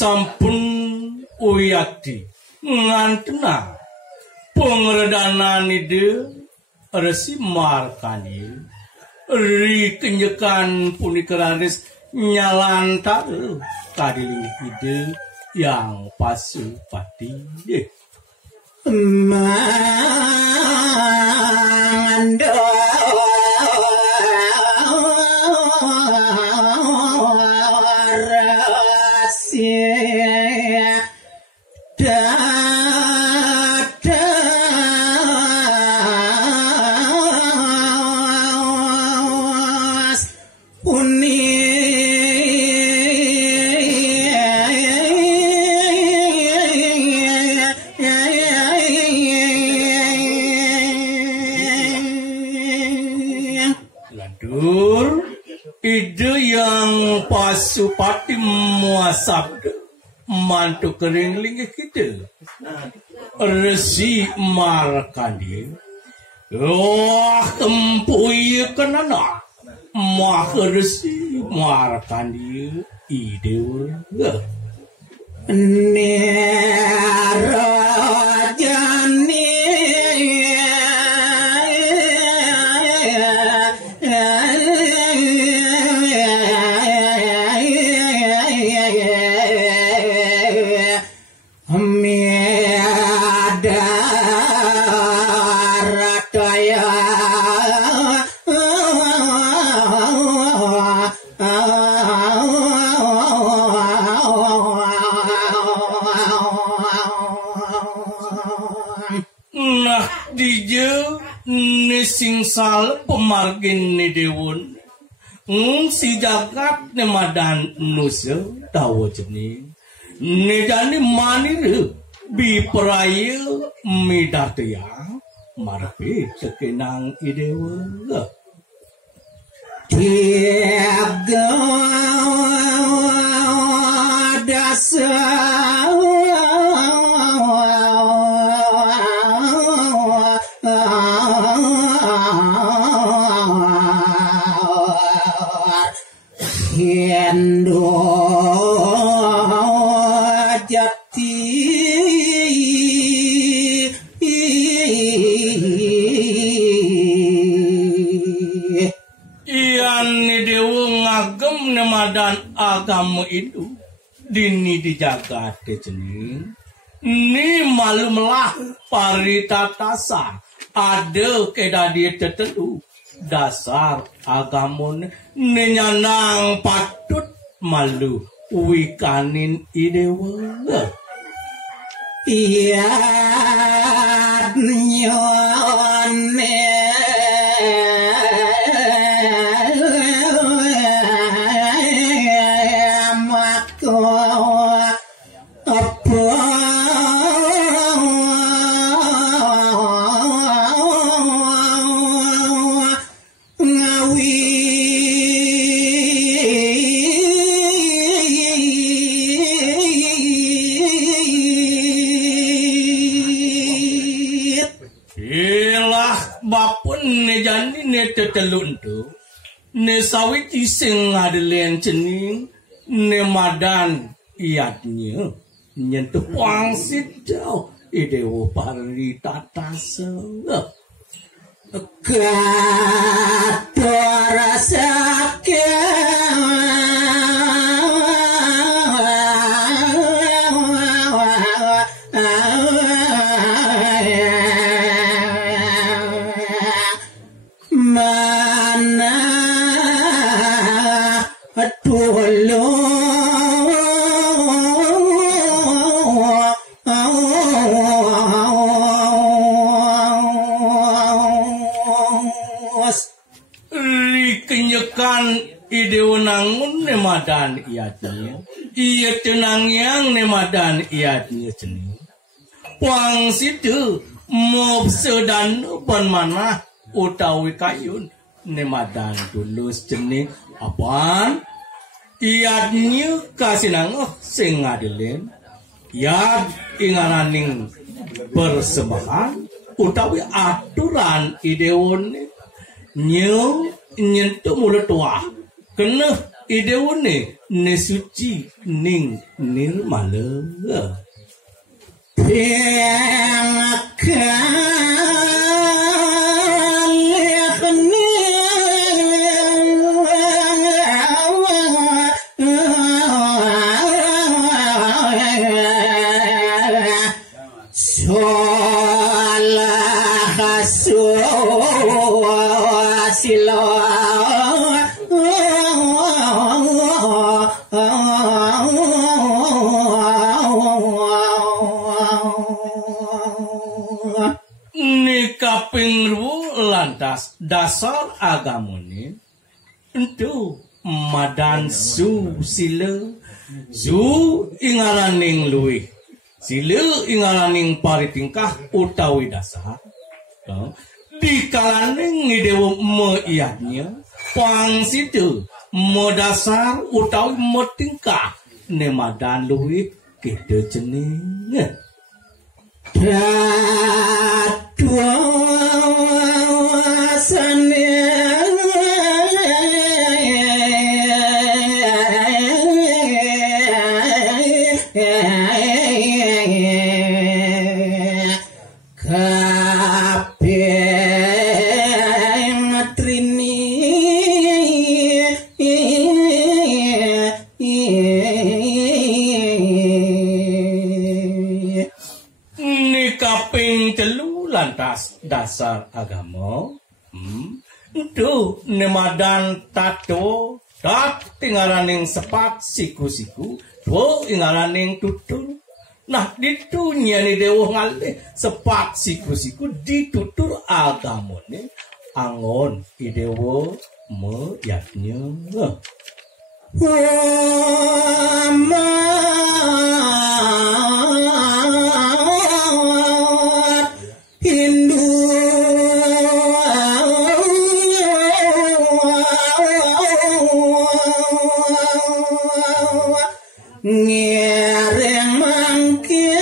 sampun uyati ngantena pengredananide Resi Markandi ri kenyekan punika ranes nyalanta kadiling ide yang pasupati mando ide yang pasupati muasabda mantu kering linggih kita Resi Markandi tempui kenana mah Resi Markandi ide nerajani nah dije nisingsal pemargin ni dewon si jagat ne madan nusa tawo jeni ne jani manir bi praya midatya marpe sekenang idewa tiaga dasa Hendo jati ian ni dewa ngagem nemadan agama itu dini dijaga jenis ni malumlah paritatasa ada kedadi tertentu dasar agamun nenyanang patut malu wikanin idewa iya nyone mako apa bapun ne jani ne tetelun tu ne sawiti sing adelen cening ne madan iatnya nyentuh wangsit jauh idewo paritatasa katora mana tolo kenyekan ide wenang madan iatnya. Iya tenang yang ne madan iatnya cening. Puang situ mob sedan ban mana utawi kayun ne madan tulus cening apaan? Iatnya kasih nangoh sing ngadelen. Iat ingaraning persembahan utawi aturan idewone nyentuh mulut tua kena idewone ne suci ning nirmala kaping lantas dasar agamane entu madan su sila zu ingaraning luwih sila ingaraning paritingkah utawi dasar di kalaning ngidewo meiatnya pang situ modasar utawi metingkah ne madan luwih kita cening lantas dasar agama itu nemadan tato tak tingaraning sepat siku-siku do ingaraning tutur nah ditunya ni dewa ngalih sepat siku-siku ditutur agamane angon idewo meyatnya ngereng mangke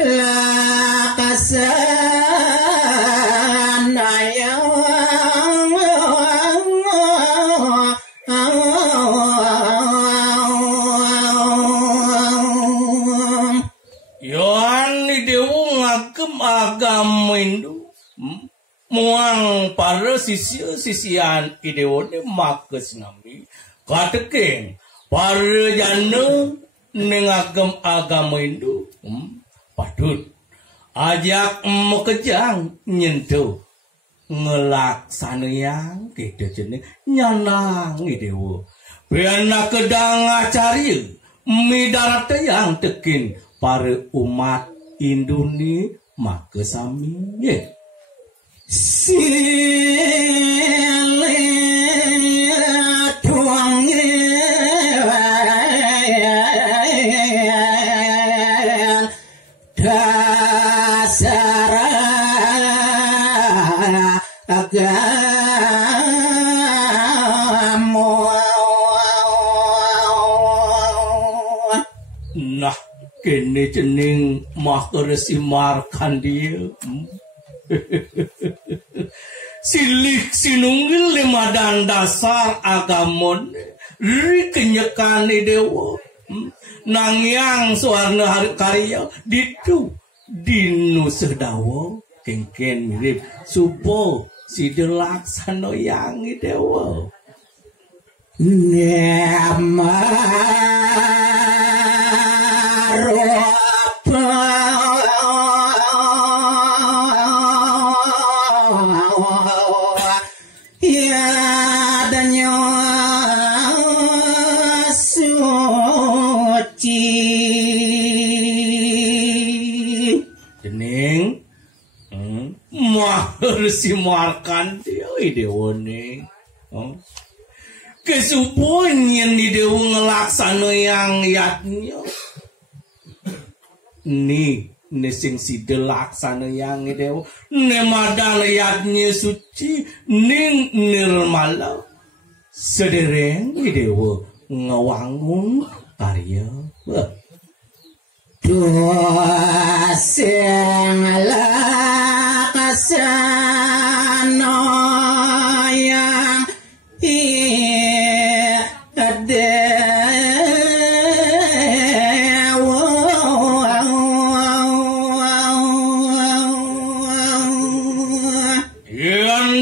la kasan ayang yoan ni dewu ngagem agama Hindu muang para sisian idewone makes nami katekeng para jana nengagem agama Hindu patut ajak mekejang nyentuh ngelaksanayang kita jenis nyanang idewo bena kedang acarya midarata yang tekin para umat Hindu ni makesami dasar agama nah kene cening makaresi markan dia silik sinunggil limadan dasar agamon ri kenyekane dewa nangyang suarna hari karya ditu dinu sedawa kengken mirip supo sidelaksana yang dewa nema mahar si markan dia idewone kesupunyin di dewa ngelaksana yang yatnya nih nesing si delaksana yang dewa nemadan yatnya suci ning nirmala sedereng dewa ngawangun karya Doseng lakasana yang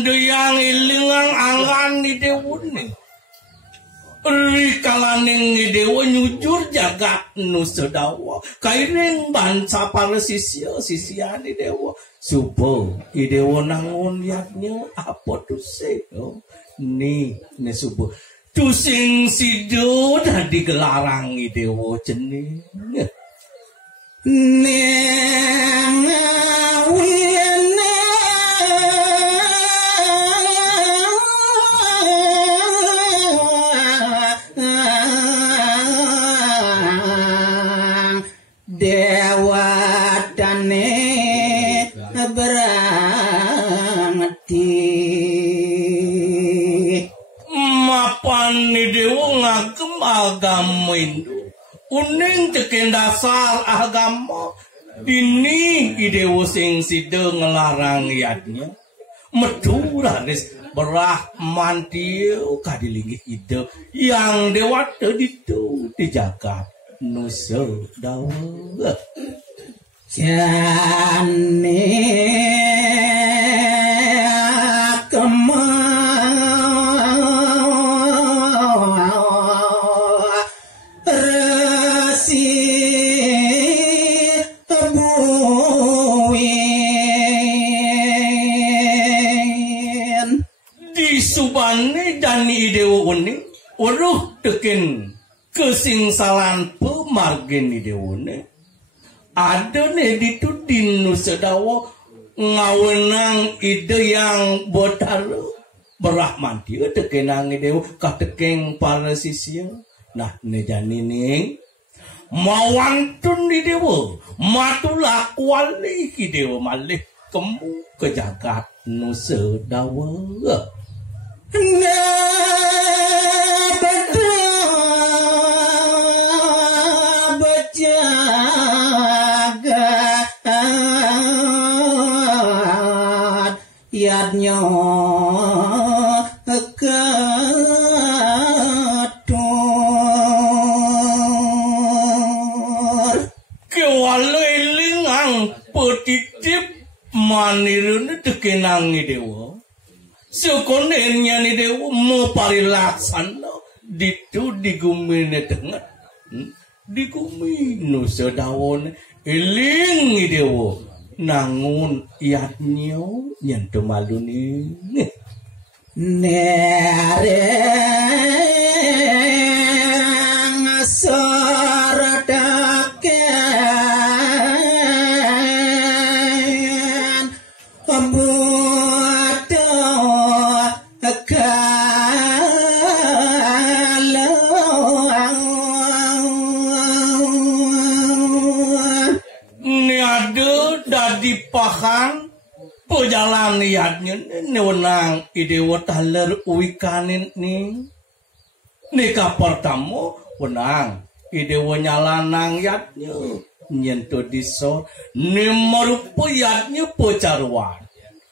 yang ilingang angan di dewa rikalaning dewa nyujur jagat nu sedawa kaireng bansa para sisian di dewa supo dewa nangun yatnya apa duse ni ne supo tusing sido dadi gelarang dewa jening neng Dewa dane berangti mapan ni dewa ngagem agama Hindu uning teken dasar agama dini dewa sing sida ngelarang yatnya medura des berah mantiu kadilingi ide yang dewa itu dijaga nusa dawa jane resi buin di subane dan dewa uning uruh teken kesingsalan pemargen dewane ada ne ditu dinu sedawa ngawenang ide yang botar berahman dia tekenang dewa katekeng para sisya nah ne janine mawantun di dewa matulah kuali dewa malih kemu ke jagat nu sedawa yadnya ketur kewalelingang petitip manirun tekenang dewa sekonenya ni dewa mau parilaksana ditu digumine tengah digumi nu sedawon eling dewa nangun yatnyo nyentuh malu ni nereng soradaken buat dadi pahan pejalan liatnya newenang idewa taler uikanin nih nika pertama wenang idewa nyalanang yatnya nyentuh disor nemarupa yatnya pecarwan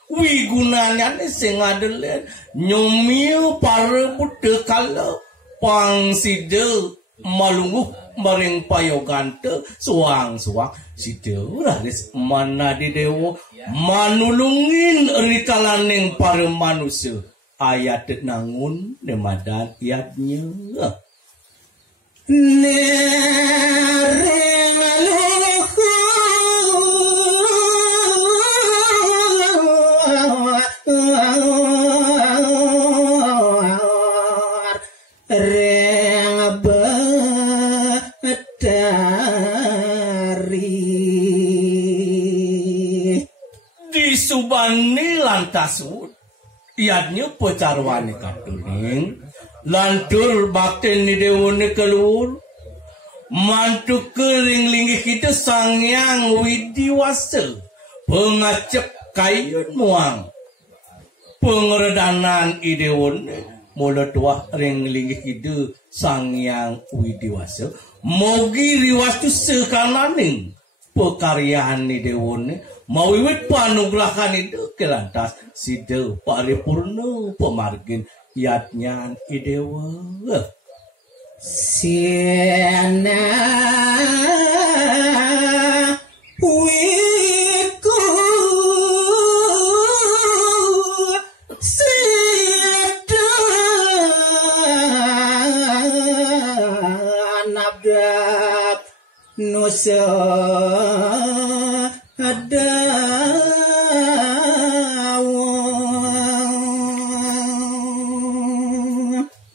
wigunanya nih sing adelen nyomil para buddha kala pangside malungguh maring payogante suang-suang sideu raris mana di dewa manulungin rikalaning para manusia ayat nangun nemadan yatnya nereng subani lantasud iadnya pecarwani katuning lantur bakten ni dewone keluar mantu kering linggih kita sangyang widiwasa pengacep kayun muang pengeredanan idewone mula tuah ring linggih kita sangyang widiwasa mogi riwastu sekalaning pekaryaan ni dewone mawiwit panugrahan itu kelantas sida paripurna pemargin yatnyan idewa siana wiku sida nabdat nusa ada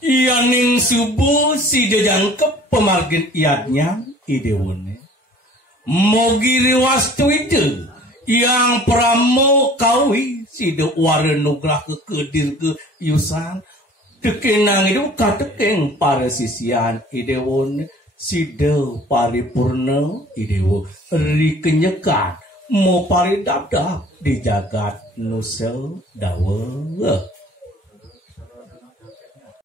yaning subuh si jangkep pemargin iadnya idewone mogi riwastu itu yang pramo kawi si de wara nugrah kekedir ke yusan tekenang itu katekeng para sisian idewone si de paripurna idewo rikenyekan mau paridabdab di jagat nusa dawa